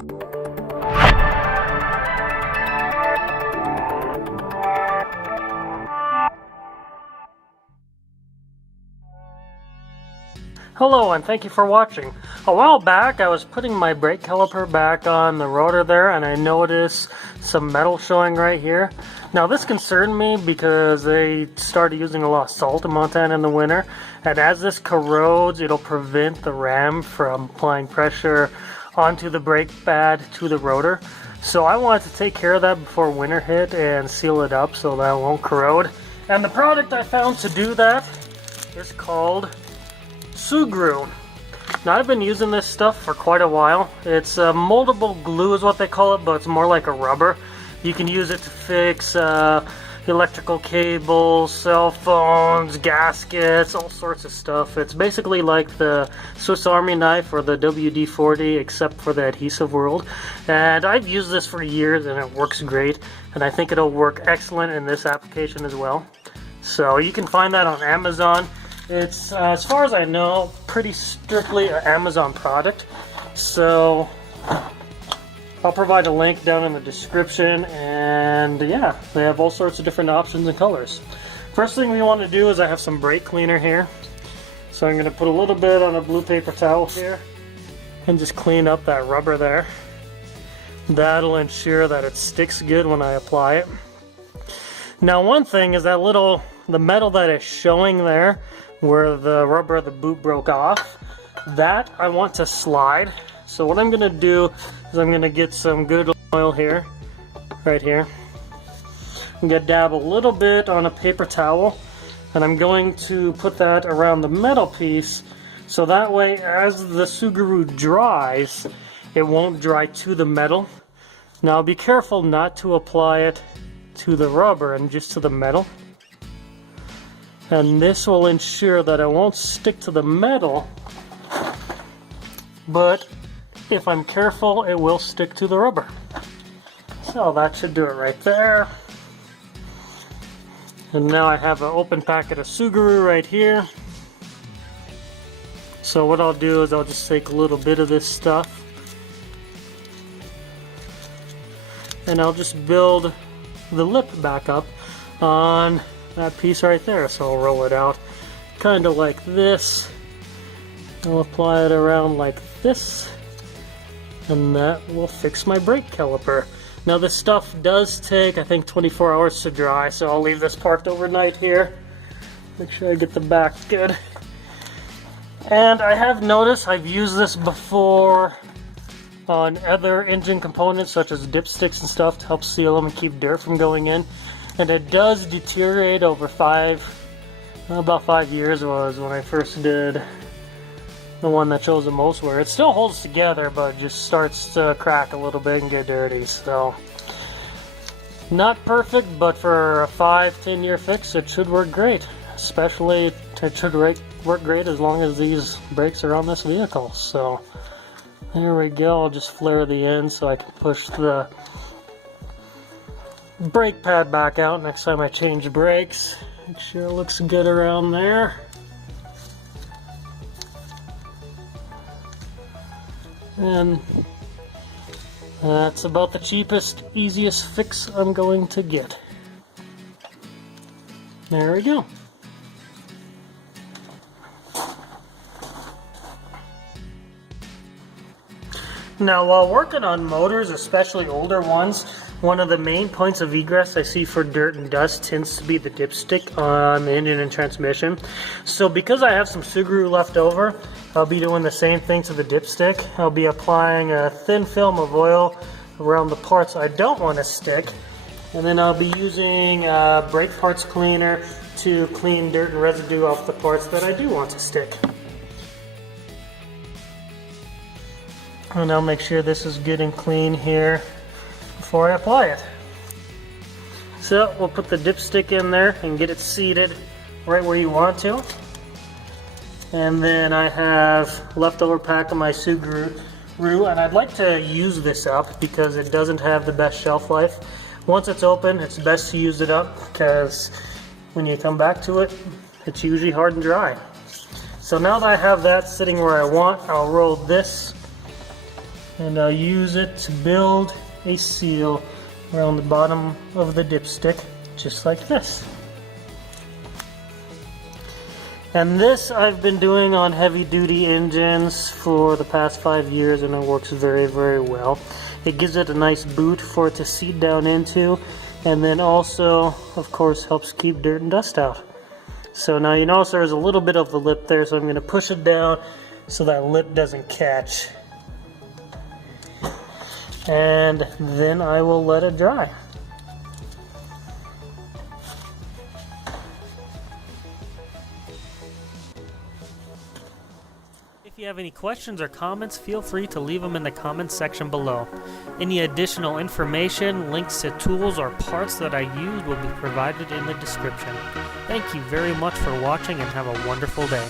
Hello and thank you for watching. A while back I was putting my brake caliper back on the rotor there and I noticed some metal showing right here. Now this concerned me because they started using a lot of salt in Montana in the winter, and as this corrodes it'll prevent the ram from applying pressure onto the brake pad to the rotor. So I wanted to take care of that before winter hit and seal it up so that it won't corrode. And the product I found to do that is called Sugru. Now I've been using this stuff for quite a while. It's moldable glue is what they call it, but it's more like a rubber. You can use it to fix electrical cables, cell phones, gaskets, all sorts of stuff. It's basically like the Swiss Army knife or the WD-40 except for the adhesive world. And I've used this for years and it works great, and I think it'll work excellent in this application as well. So you can find that on Amazon. It's, as far as I know, pretty strictly an Amazon product. So I'll provide a link down in the description, and yeah, they have all sorts of different options and colors. First thing we want to do is I have some brake cleaner here. So I'm going to put a little bit on a blue paper towel here and just clean up that rubber there. That'll ensure that it sticks good when I apply it. Now one thing is that the metal that is showing there where the rubber of the boot broke off, that I want to slide. So what I'm going to do is I'm going to get some good oil here, right here. I'm going to dab a little bit on a paper towel, and I'm going to put that around the metal piece, so that way as the Sugru dries, it won't dry to the metal. Now be careful not to apply it to the rubber and just to the metal. And this will ensure that it won't stick to the metal, but if I'm careful, it will stick to the rubber. So that should do it right there. And now I have an open packet of Sugru right here. So what I'll do is I'll just take a little bit of this stuff and I'll just build the lip back up on that piece right there. So I'll roll it out kind of like this. I'll apply it around like this, and that will fix my brake caliper. Now this stuff does take, I think, 24 hours to dry, so I'll leave this parked overnight here. Make sure I get the back good. And I have noticed I've used this before on other engine components such as dipsticks and stuff to help seal them and keep dirt from going in. And it does deteriorate over about 5 years was when I first did the one that shows the most wear. It still holds together, but just starts to crack a little bit and get dirty. So not perfect, but for a 5-10 year fix it should work great. Especially it should work great as long as these brakes are on this vehicle. So there we go. I'll just flare the end so I can push the brake pad back out next time I change brakes. Make sure it looks good around there. And that's about the cheapest, easiest fix I'm going to get. There we go. Now while working on motors, especially older ones, one of the main points of egress I see for dirt and dust tends to be the dipstick on the engine and transmission. So because I have some Sugru left over, I'll be doing the same thing to the dipstick. I'll be applying a thin film of oil around the parts I don't want to stick, and then I'll be using brake parts cleaner to clean dirt and residue off the parts that I do want to stick. And I'll make sure this is good and clean here before I apply it. So we'll put the dipstick in there and get it seated right where you want to. And then I have leftover pack of my Sugru, and I'd like to use this up because it doesn't have the best shelf life. Once it's open, it's best to use it up because when you come back to it, it's usually hard and dry. So now that I have that sitting where I want, I'll roll this and I'll use it to build a seal around the bottom of the dipstick, just like this. And this I've been doing on heavy duty engines for the past 5 years, and it works very, very well. It gives it a nice boot for it to seat down into, and then also, of course, helps keep dirt and dust out. So now you notice there's a little bit of the lip there, so I'm going to push it down so that lip doesn't catch. And then I will let it dry. If you have any questions or comments, feel free to leave them in the comments section below. Any additional information, links to tools or parts that I use will be provided in the description. Thank you very much for watching and have a wonderful day.